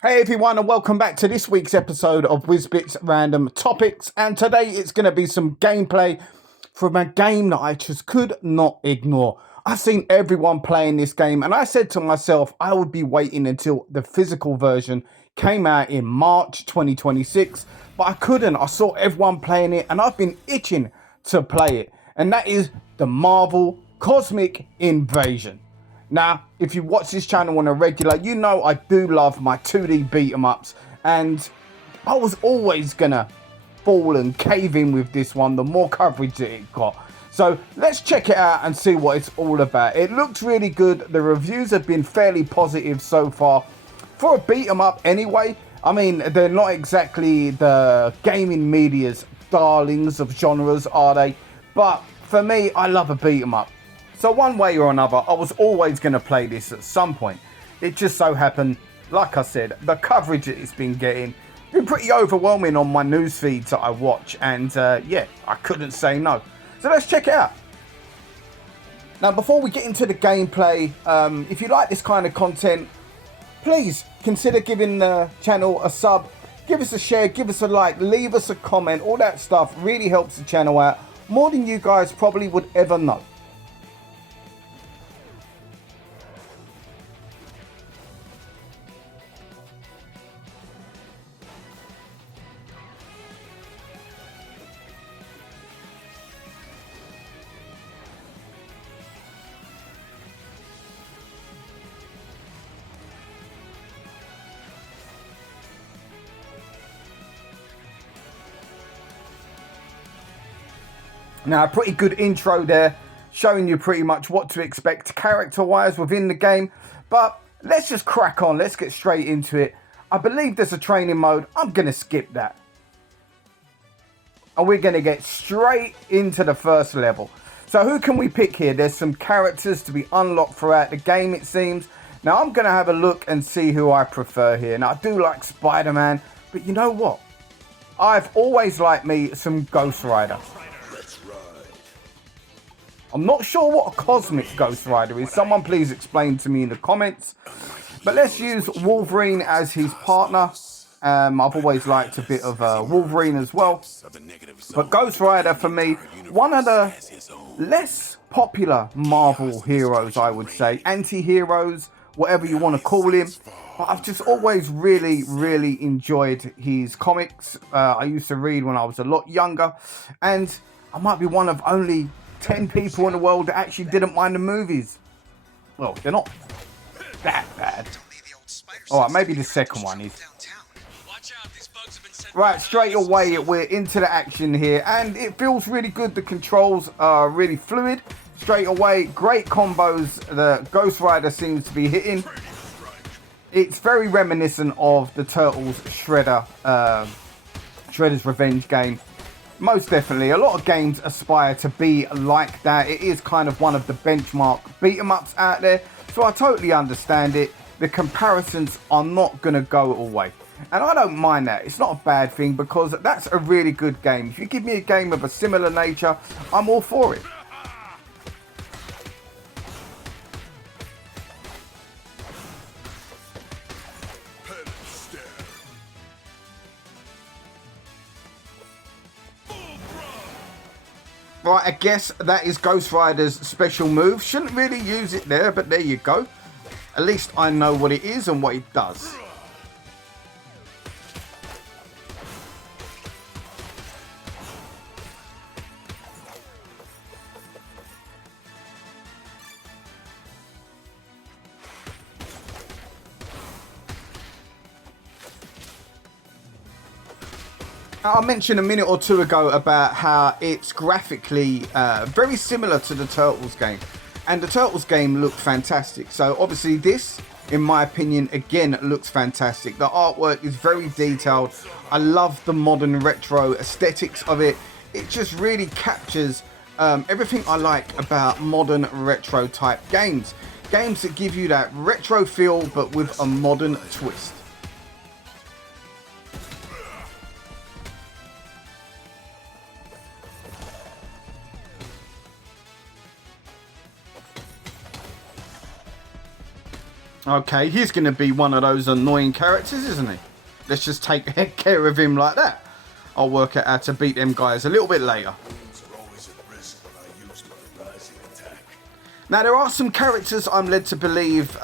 Hey everyone, and welcome back to this week's episode of Whizbit's Random Topics. And today it's going to be some gameplay from a game that I just could not ignore. I've seen everyone playing this game, and I said to myself I would be waiting until the physical version came out in March 2026, but I couldn't. I saw everyone playing it, and I've been itching to play it. And that is the Marvel Cosmic Invasion. Now, if you watch this channel on a regular, you know I do love my 2D beat 'em ups, and I was always gonna fall and cave in with this one the more coverage that it got. So let's check it out and see what it's all about. It looks really good. The reviews have been fairly positive so far for a beat 'em up anyway. I mean, they're not exactly the gaming media's darlings of genres, are they? But for me, I love a beat 'em up. So one way or another, I was always going to play this at some point. It just so happened, like I said, the coverage that it's been getting been pretty overwhelming on my news feeds that I watch. And yeah, I couldn't say no. So let's check it out. Now, before we get into the gameplay, if you like this kind of content, please consider giving the channel a sub. Give us a share, give us a like, leave us a comment. All that stuff really helps the channel out more than you guys probably would ever know. Now, a pretty good intro there, showing you pretty much what to expect character-wise within the game. But let's just crack on. Let's get straight into it. I believe there's a training mode. I'm going to skip that. And we're going to get straight into the first level. So who can we pick here? There's some characters to be unlocked throughout the game, it seems. Now, I'm going to have a look and see who I prefer here. Now, I do like Spider-Man, but you know what? I've always liked me some Ghost Rider. I'm not sure what a cosmic Ghost Rider is. Someone please explain to me in the comments. But let's use Wolverine as his partner. I've always liked a bit of Wolverine as well. But Ghost Rider, for me, one of the less popular Marvel heroes, I would say. Anti-heroes, whatever you want to call him. But I've just always really enjoyed his comics. I used to read when I was a lot younger. And I might be one of only 10 people in the world that actually didn't mind the movies. Well, they're not that bad. Alright, maybe the second one is. Right, straight away we're into the action here, and it feels really good. The controls are really fluid. Straight away, great combos the Ghost Rider seems to be hitting. It's very reminiscent of the Turtles Shredder's Revenge game. Most definitely, a lot of games aspire to be like that. It is kind of one of the benchmark beat 'em ups out there, so I totally understand it. The comparisons are not going to go away, and I don't mind that. It's not a bad thing because that's a really good game. If you give me a game of a similar nature, I'm all for it. Right, I guess that is Ghost Rider's special move. Shouldn't really use it there, but there you go. At least I know what it is and what it does. I mentioned a minute or two ago about how it's graphically very similar to the Turtles game. And the Turtles game looked fantastic. So obviously this, in my opinion, again, looks fantastic. The artwork is very detailed. I love the modern retro aesthetics of it. It just really captures everything I like about modern retro type games. Games that give you that retro feel, but with a modern twist. Okay, he's going to be one of those annoying characters, isn't he? Let's just take care of him like that. I'll work out how to beat them guys a little bit later. Now, there are some characters I'm led to believe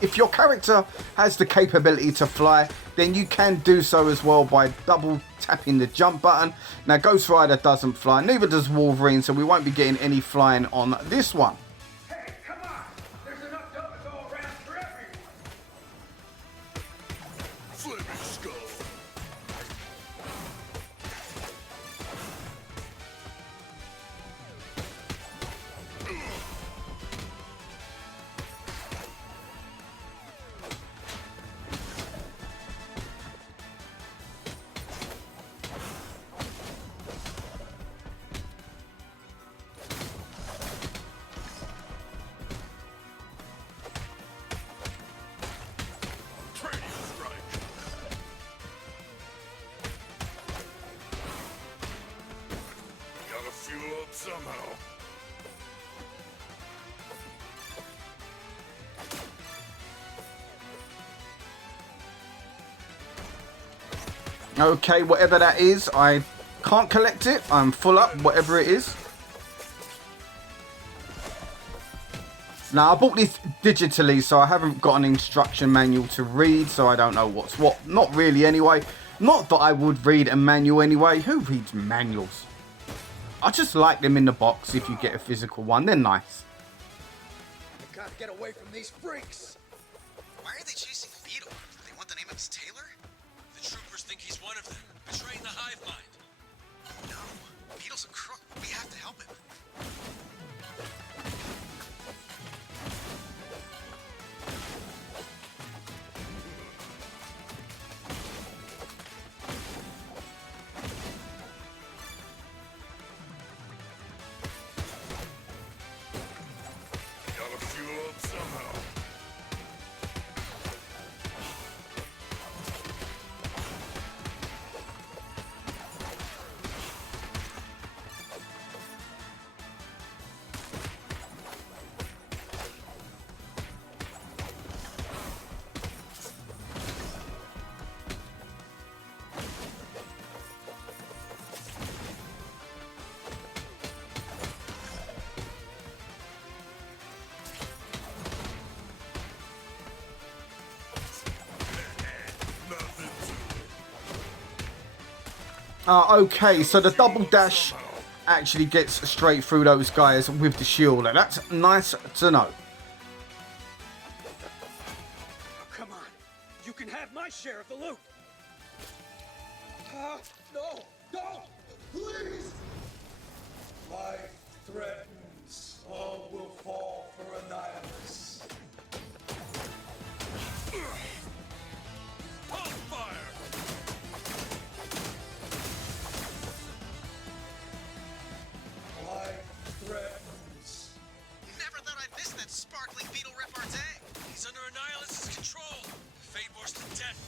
if your character has the capability to fly, then you can do so as well by double tapping the jump button. Now, Ghost Rider doesn't fly, neither does Wolverine, so we won't be getting any flying on this one. Hey, come on! There's enough dough to go around for everyone! Flaming Skull! Somehow. Okay, whatever that is, I can't collect it. I'm full up, whatever it is. Now, I bought this digitally, so I haven't got an instruction manual to read, so I don't know what's what. Not really, anyway. Not that I would read a manual anyway. Who reads manuals? I just like them in the box if you get a physical one. They're nice. I gotta get away from these freaks. Why are they chasing Beetle? They want the name of his tailor? The troopers think he's one of them, betraying the hive mind. No, Beetle's a crook. We have to help him. Gotta fuel up somehow. Okay, so the double dash actually gets straight through those guys with the shield. And that's nice to know. Come on, you can have my share of the loot. No, don't, please. Life threatens. All will fall for Annihilus. On fire! Life threatens. Never thought I'd miss that sparkling Beetle repartee. He's under Annihilus' control. Fate wars to death.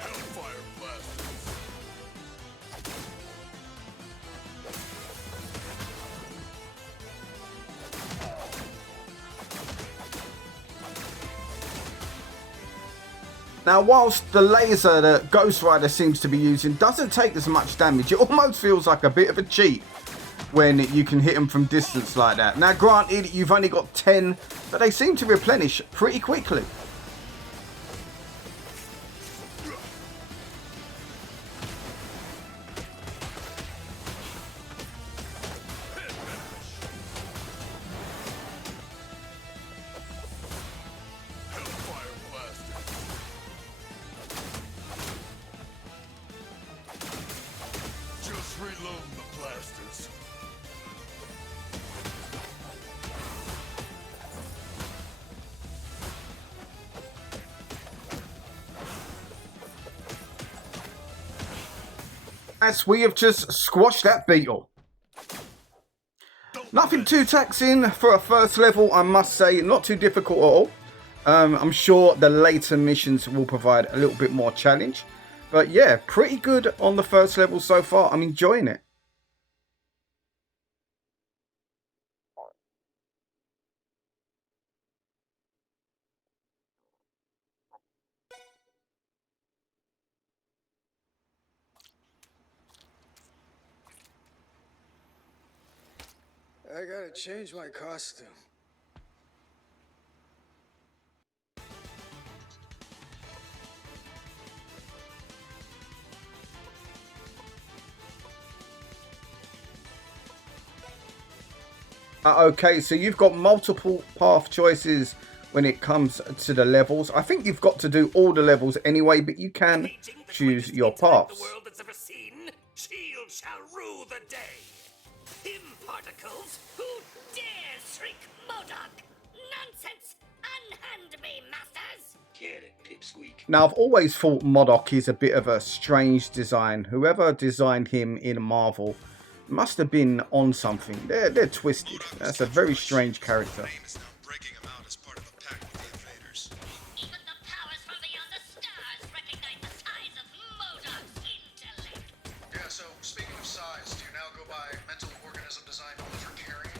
Hellfire blasters. Now, whilst the laser that Ghost Rider seems to be using doesn't take as much damage, it almost feels like a bit of a cheat when you can hit them from distance like that. Now, granted, you've only got 10, but they seem to replenish pretty quickly. Hellfire blasters. Just reloading the blasters. As we have just squashed that beetle. Nothing too taxing for a first level, I must say. Not too difficult at all. I'm sure the later missions will provide a little bit more challenge. But yeah, pretty good on the first level so far. I'm enjoying it. I gotta change my costume. Okay, so you've got multiple path choices when it comes to the levels. I think you've got to do all the levels anyway, but you can choose your paths. The world that's ever seen. Shield shall rule the day. Imparticles, who dares shriek MODOK? Nonsense! Unhand me, masters! Get it, pipsqueak. Now, I've always thought MODOK is a bit of a strange design. Whoever designed him in Marvel must have been on something. They're twisted. That's a very strange character. Name is now breaking him out as part of a pact with the invaders. Even the powers from beyond the stars recognize the size of MODOK's intellect. Yeah, so speaking of size, do you now go by mental organism designed only for carrying?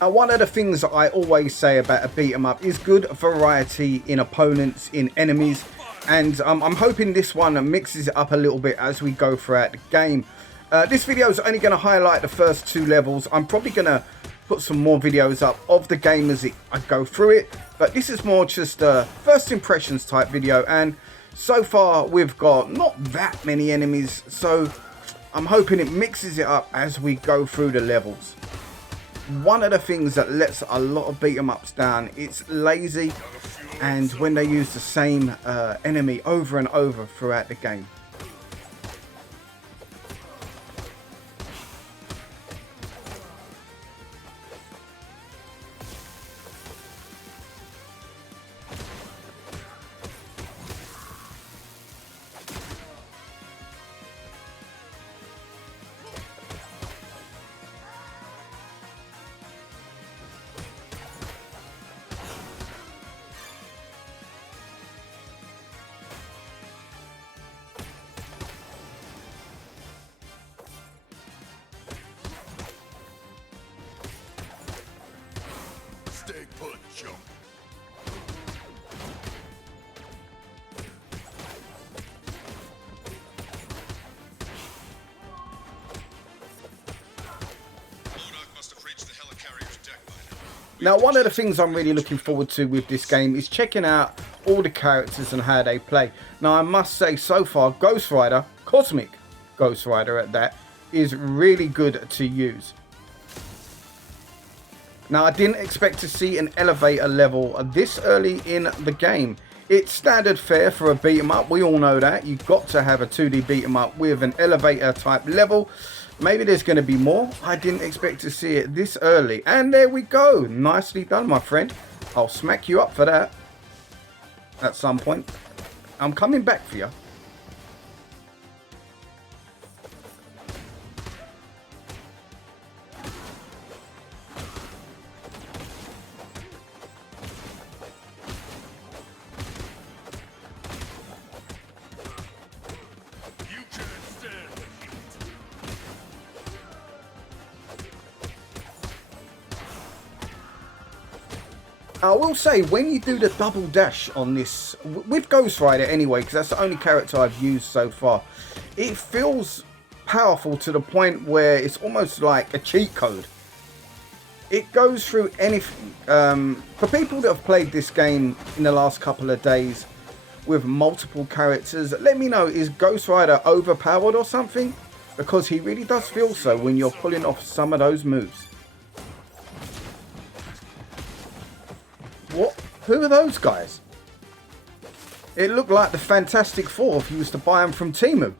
Now, one of the things that I always say about a beat 'em up is good variety in opponents, in enemies, and I'm hoping this one mixes it up a little bit as we go throughout the game. This video is only going to highlight the first 2 levels. I'm probably going to put some more videos up of the game as I go through it, but this is more just a first impressions type video, and so far we've got not that many enemies, so I'm hoping it mixes it up as we go through the levels. One of the things that lets a lot of beat 'em ups down, it's lazy, and when they use the same enemy over and over throughout the game. Stay put, chump. MODOK must have reached the helicarrier's deck by now. Now, one of the things I'm really looking forward to with this game is checking out all the characters and how they play. Now, I must say, so far, Ghost Rider, Cosmic Ghost Rider at that, is really good to use. Now, I didn't expect to see an elevator level this early in the game. It's standard fare for a beat 'em up. We all know that. You've got to have a 2D beat 'em up with an elevator type level. Maybe there's going to be more. I didn't expect to see it this early. And there we go. Nicely done, my friend. I'll smack you up for that at some point. I'm coming back for you. You can't stand the heat. I will say, when you do the double dash on this, with Ghost Rider anyway, because that's the only character I've used so far, it feels powerful to the point where it's almost like a cheat code. It goes through anything. For people that have played this game in the last couple of days with multiple characters, let me know, is Ghost Rider overpowered or something? Because he really does feel so when you're pulling off some of those moves. Who are those guys? It looked like the Fantastic Four if you was to buy them from Temu.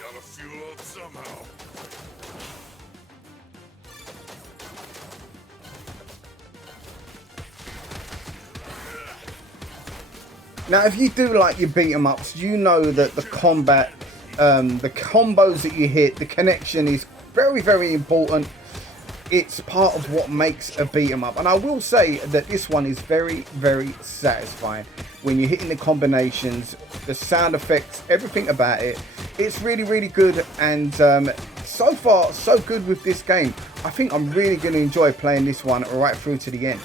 Gotta fuel up somehow. Now, if you do like your beat 'em ups, you know that the combat, the combos that you hit, the connection is very, very important. It's part of what makes a beat 'em up, and I will say that this one is very, very satisfying when you're hitting the combinations, the sound effects, everything about it. It's really, really good, and so far, so good with this game. I think I'm really going to enjoy playing this one right through to the end.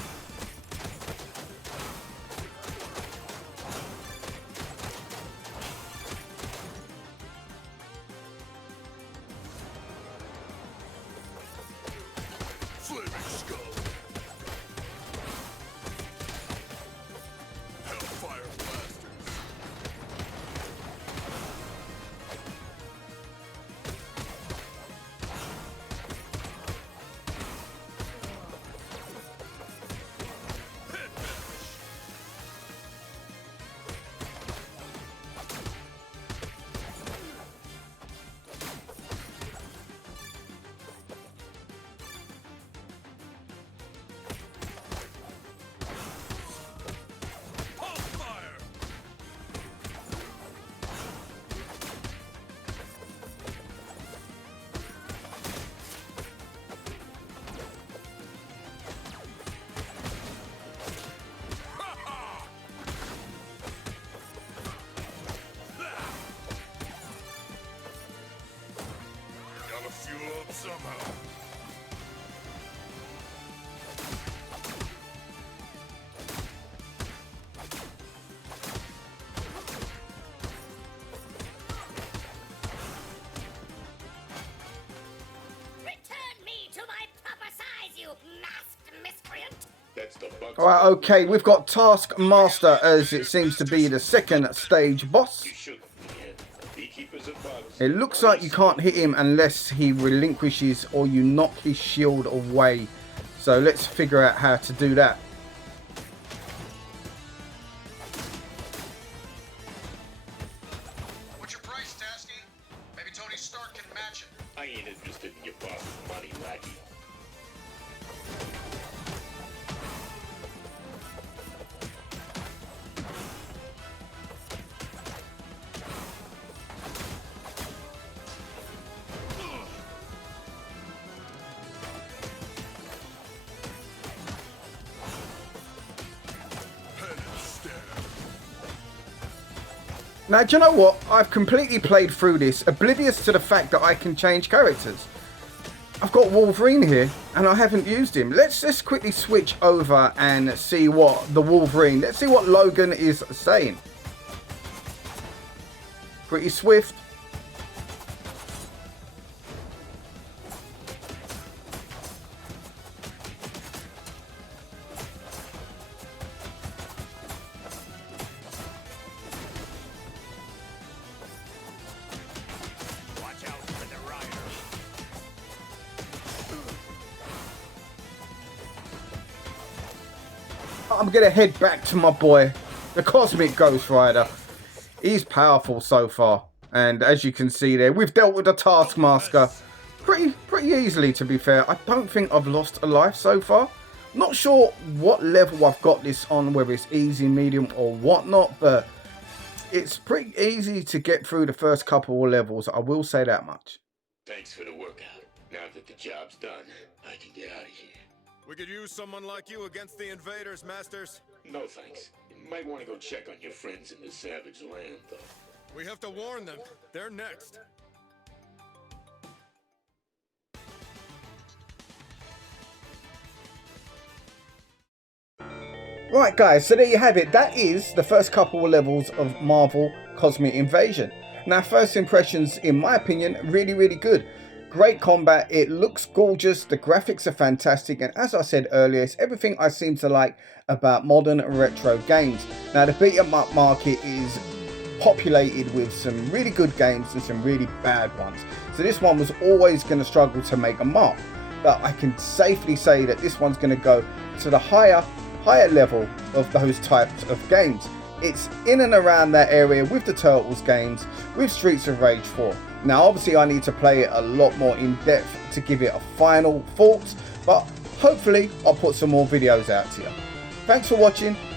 Flaming skull. Hellfire blasters. Hellfire. Gotta fuel up somehow. Return me to my proper size, you masked miscreant! Alright, okay, we've got Taskmaster as it seems to be the second stage boss. It looks like you can't hit him unless he relinquishes or you knock his shield away. So let's figure out how to do that. What's your price, Tasky? Maybe Tony Stark can match it. I ain't interested in your boss's money, lackey. Now, do you know what? I've completely played through this, oblivious to the fact that I can change characters. I've got Wolverine here, and I haven't used him. Let's just quickly switch over and see what the Wolverine... Let's see what Logan is saying. Pretty swift. Watch out for the rider. I'm going to head back to my boy, the Cosmic Ghost Rider. He's powerful so far. And as you can see there, we've dealt with the Taskmaster pretty easily, to be fair. I don't think I've lost a life so far. Not sure what level I've got this on, whether it's easy, medium or whatnot, but it's pretty easy to get through the first couple of levels. I will say that much. Thanks for the workout. Now that the job's done, I can get out of here. We could use someone like you against the invaders, Masters. No thanks. You might want to go check on your friends in the Savage Land, though. We have to warn them. They're next. Right guys, so there you have it. That is the first couple of levels of Marvel Cosmic Invasion. Now, first impressions, in my opinion, really good. Great combat, it looks gorgeous, the graphics are fantastic, and as I said earlier, it's everything I seem to like about modern retro games. Now, the beat 'em up market is populated with some really good games and some really bad ones. So this one was always going to struggle to make a mark. But I can safely say that this one's going to go to the higher level of those types of games. It's in and around that area with the Turtles games, with Streets of Rage 4. Now obviously I need to play it a lot more in depth to give it a final thoughts, but hopefully I'll put some more videos out to you. Thanks for watching.